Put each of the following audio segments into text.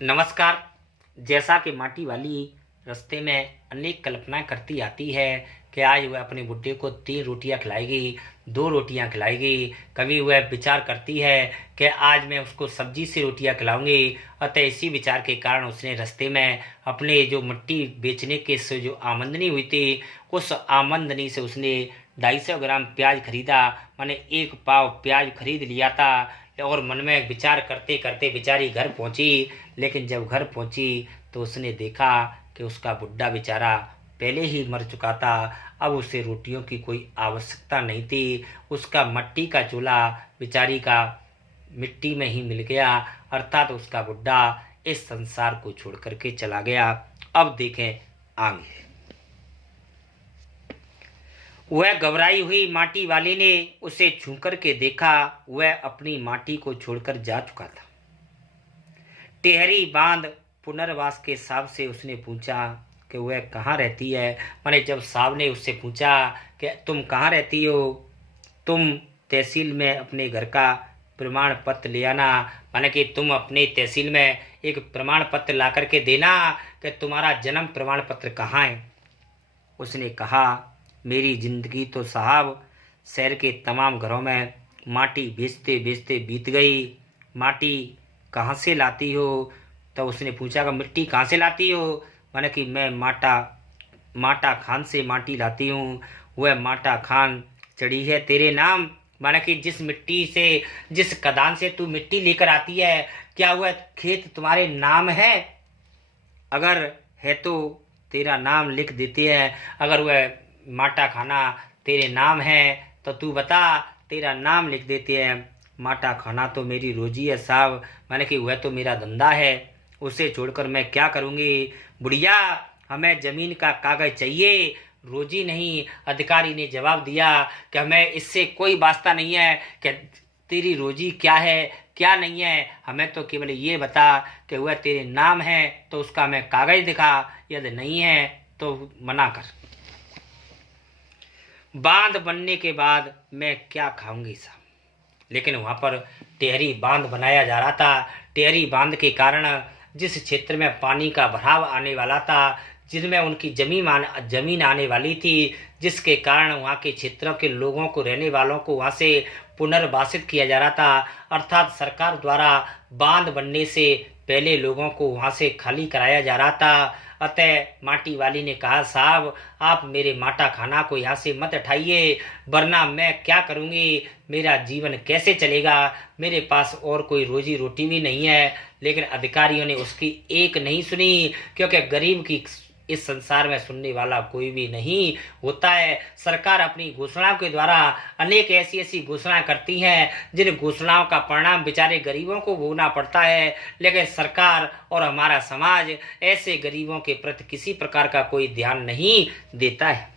नमस्कार। जैसा कि माटी वाली रास्ते में अनेक कल्पनाएं करती आती है कि आज वह अपने बुड्ढे को 3 रोटियां खिलाएगी, 2 रोटियां खिलाएगी। कभी वह विचार करती है कि आज मैं उसको सब्जी से रोटियां खिलाऊंगी। अतः इसी विचार के कारण उसने रास्ते में अपने जो मिट्टी बेचने के से जो आमदनी हुई थी, उस आमदनी से उसने 250 ग्राम प्याज खरीदा। मैंने 1 पाव प्याज खरीद लिया था और मन में विचार करते करते बेचारी घर पहुंची। लेकिन जब घर पहुंची तो उसने देखा कि उसका बुड्ढा बेचारा पहले ही मर चुका था। अब उसे रोटियों की कोई आवश्यकता नहीं थी। उसका मिट्टी का चूल्हा बेचारी का मिट्टी में ही मिल गया, अर्थात उसका बुड्ढा इस संसार को छोड़ करके चला गया। अब देखें आगे। वह घबराई हुई माटी वाली ने उसे छू कर के देखा, वह अपनी माटी को छोड़कर जा चुका था। टेहरी बांध पुनर्वास के साहब से उसने पूछा कि वह कहाँ रहती है। मैंने जब साहब ने उससे पूछा कि तुम कहाँ रहती हो, तुम तहसील में अपने घर का प्रमाण पत्र ले आना। माने कि तुम अपने तहसील में एक प्रमाण पत्र ला करके देना कि तुम्हारा जन्म प्रमाण पत्र कहाँ है। उसने कहा, मेरी ज़िंदगी तो साहब शहर के तमाम घरों में माटी बेचते बेचते बीत गई। माटी कहाँ से लाती हो? तो उसने पूछा कि मिट्टी कहाँ से लाती हो? मैंने कि मैं माटा खान से माटी लाती हूँ। वह माटा खान चढ़ी है तेरे नाम? माने कि जिस मिट्टी से, जिस खदान से तू मिट्टी लेकर आती है, क्या वह खेत तुम्हारे नाम है? अगर है तो तेरा नाम लिख देते हैं। अगर वह माटा खाना तेरे नाम है तो तू बता, तेरा नाम लिख देते हैं। माटा खाना तो मेरी रोजी है साहब, मैंने कि वह तो मेरा धंधा है, उसे छोड़कर मैं क्या करूँगी। बुढ़िया, हमें ज़मीन का कागज़ चाहिए, रोजी नहीं। अधिकारी ने जवाब दिया कि हमें इससे कोई वास्ता नहीं है कि तेरी रोजी क्या है क्या नहीं है, हमें तो केवल ये बता कि वह तेरे नाम है तो उसका हमें कागज़ दिखा, यदि नहीं है तो मना कर। बांध बनने के बाद मैं क्या खाऊंगी साहब। लेकिन वहाँ पर टेहरी बांध बनाया जा रहा था। टेहरी बांध के कारण जिस क्षेत्र में पानी का भराव आने वाला था, जिनमें उनकी जमीन आने वाली थी, जिसके कारण वहाँ के क्षेत्रों के लोगों को, रहने वालों को वहाँ से पुनर्वासित किया जा रहा था। अर्थात सरकार द्वारा बांध बनने से पहले लोगों को वहाँ से खाली कराया जा रहा था। अतः माटी वाली ने कहा, साहब आप मेरे माटा खाना को यहाँ से मत उठाइए, वरना मैं क्या करूँगी, मेरा जीवन कैसे चलेगा, मेरे पास और कोई रोजी रोटी भी नहीं है। लेकिन अधिकारियों ने उसकी एक नहीं सुनी, क्योंकि गरीब की इस संसार में सुनने वाला कोई भी नहीं होता है। सरकार अपनी घोषणाओं के द्वारा अनेक ऐसी ऐसी घोषणाएं करती हैं, जिन घोषणाओं का परिणाम बेचारे गरीबों को भोगना पड़ता है। लेकिन सरकार और हमारा समाज ऐसे गरीबों के प्रति किसी प्रकार का कोई ध्यान नहीं देता है।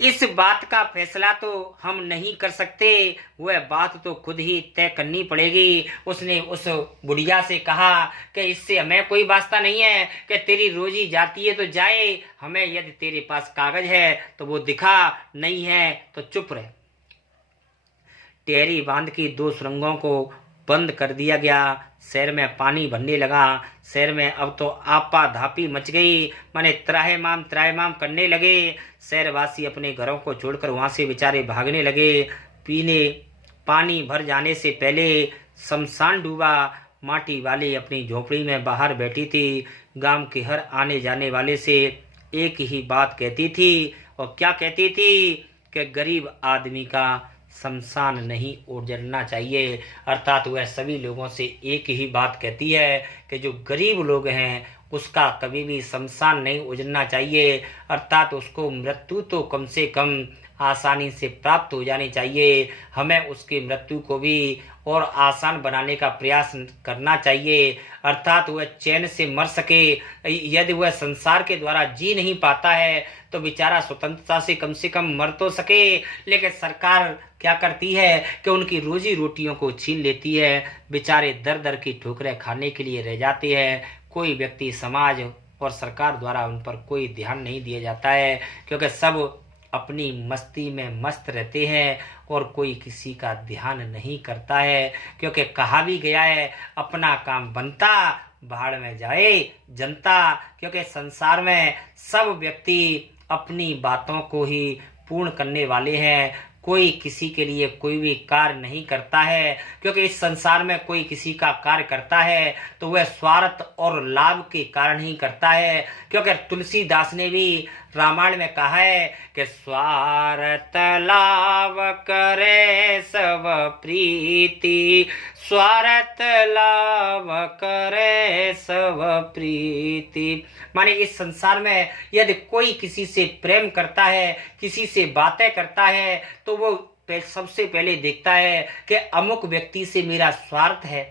इस बात का फैसला तो हम नहीं कर सकते, वह बात तो खुद ही तय करनी पड़ेगी। उसने उस बुढ़िया से कहा कि इससे हमें कोई वास्ता नहीं है कि तेरी रोजी जाती है तो जाए, हमें यदि तेरे पास कागज है तो वो दिखा, नहीं है तो चुप रहे। टेहरी बांध की 2 सुरंगों को बंद कर दिया गया। शहर में पानी भरने लगा। शहर में अब तो आपा धापी मच गई, माने त्राहिमाम करने लगे। शहरवासी अपने घरों को छोड़कर वहाँ से बेचारे भागने लगे। पीने पानी भर जाने से पहले शमशान डूबा। माटी वाली अपनी झोपड़ी में बाहर बैठी थी। गांव के हर आने जाने वाले से एक ही बात कहती थी, और क्या कहती थी कि गरीब आदमी का शमशान नहीं उजड़ना चाहिए। अर्थात वह सभी लोगों से एक ही बात कहती है कि जो गरीब लोग हैं उसका कभी भी शमशान नहीं उजड़ना चाहिए। अर्थात उसको मृत्यु तो कम से कम आसानी से प्राप्त हो जानी चाहिए। हमें उसकी मृत्यु को भी और आसान बनाने का प्रयास करना चाहिए, अर्थात वह चैन से मर सके। यदि वह संसार के द्वारा जी नहीं पाता है तो बेचारा स्वतंत्रता से कम मर तो सके। लेकिन सरकार क्या करती है कि उनकी रोजी रोटियों को छीन लेती है। बेचारे दर दर की ठोकरें खाने के लिए रह जाते हैं। कोई व्यक्ति, समाज और सरकार द्वारा उन पर कोई ध्यान नहीं दिया जाता है, क्योंकि सब अपनी मस्ती में मस्त रहते हैं और कोई किसी का ध्यान नहीं करता है, क्योंकि कहा भी गया है अपना काम बनता भाड़ में जाए जनता। क्योंकि संसार में सब व्यक्ति अपनी बातों को ही पूर्ण करने वाले हैं, कोई किसी के लिए कोई भी कार्य नहीं करता है। क्योंकि इस संसार में कोई किसी का कार्य करता है तो वह स्वार्थ और लाभ के कारण ही करता है। क्योंकि तुलसीदास ने भी रामायण में कहा है कि स्वार्थ लाभ करे सब प्रीति, स्वार्थ लाभ करे सब प्रीति। माने इस संसार में यदि कोई किसी से प्रेम करता है, किसी से बातें करता है, तो वो सबसे पहले देखता है कि अमुक व्यक्ति से मेरा स्वार्थ है,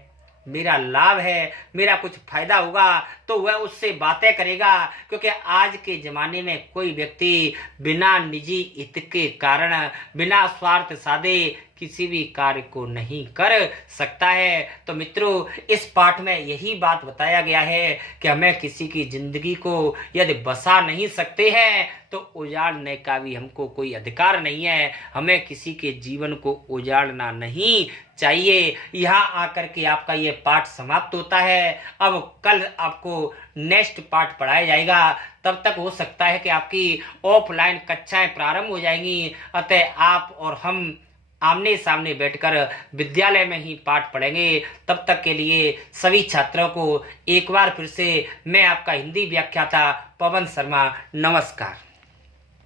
मेरा लाभ है, मेरा कुछ फायदा होगा तो वह उससे बातें करेगा। क्योंकि आज के जमाने में कोई व्यक्ति बिना निजी हित के कारण, बिना स्वार्थ साधे किसी भी कार्य को नहीं कर सकता है। तो मित्रों, इस पाठ में यही बात बताया गया है कि हमें किसी की जिंदगी को यदि बसा नहीं सकते हैं तो उजाड़ने का भी हमको कोई अधिकार नहीं है। हमें किसी के जीवन को उजाड़ना नहीं चाहिए। यहाँ आकर के आपका ये पाठ समाप्त होता है। अब कल आपको नेक्स्ट पाठ पढ़ाया जाएगा। तब तक हो सकता है कि आपकी ऑफलाइन कक्षाएं प्रारंभ हो जाएंगी। अतः आप और हम आमने सामने बैठकर विद्यालय में ही पाठ पढ़ेंगे। तब तक के लिए सभी छात्रों को एक बार फिर से मैं आपका हिंदी व्याख्याता पवन शर्मा, नमस्कार।